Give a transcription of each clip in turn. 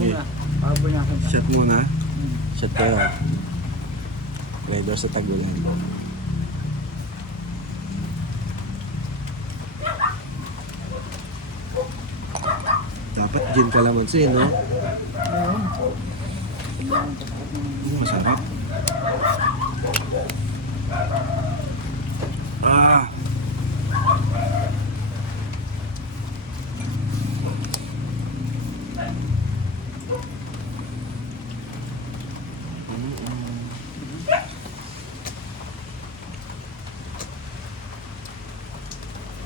Sige. muna. Pabunasan ka. Shot muna. Shot kayo. Rider sa tagulan. Dapat gin kalamansi, no? Ayun. Masarap. Ah.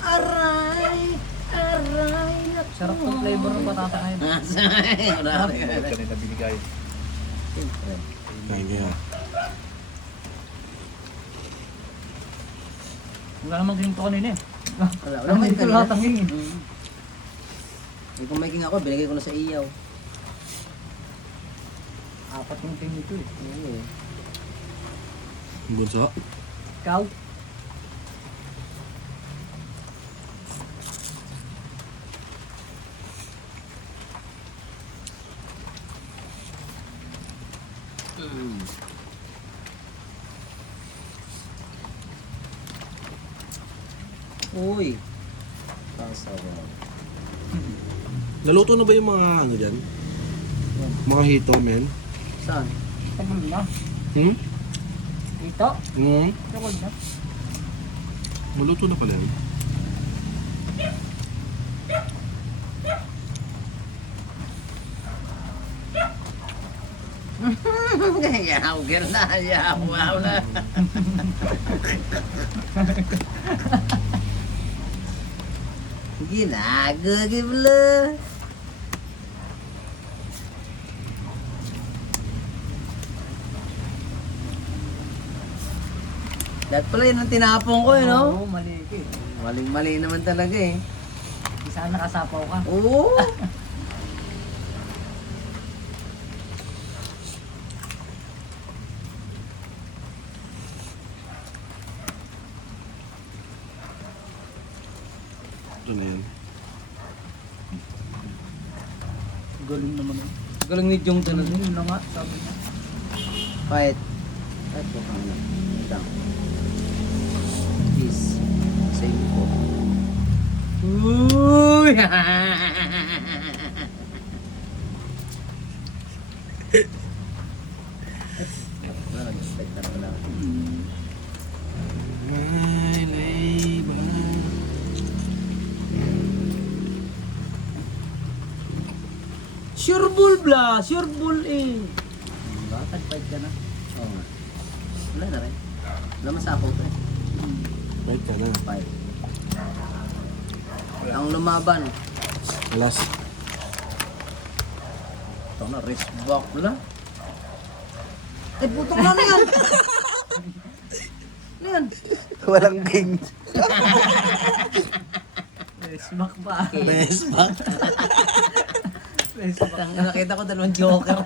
Aray! Aray! Sarap ng flavor ng patata ngayon. Kanina binigay. Kain kayo. Wala namang ginto kanina eh. Wala Wala namang ginto lahat ang hingin. Kung may king ako, binigay ko na sa iyaw. Apat yung king ito eh. Oo. Bunso. Ikaw? Uy. Kasawa. Naluto na ba yung mga ano dyan? Mga hito, men? Saan? Tagal na. Hmm? Ito? Hmm? Tagal na. Maluto na pala yun. Yaw, na. Yaw, wow na. Ginagawa pala. Dahil pala yun ang tinapong ko, eh, no? Oo, mali ka eh. Maling-mali naman talaga, eh. Di sana nakasapaw ka. Oo. Ito na yan. Galing naman eh. Galing ni Jong talaga. Yun na nga, sabi niya. Fight. Fight po kang na. Ito. Peace. Save po. Uy! Wala, nag-expect na wala. My labor. Sure bull bla! Sure bull eh! Diba? Tag-fight ka na. Oo nga. Wala na rin. Wala masapaw to eh. Right ka na. Fight. Ang lumaban. Alas. Ito na, wrist back wala. Ay, putong na yan! Ano yan? Walang king. Smack ba? Best back. Smack. Nakita ko dalawang joker.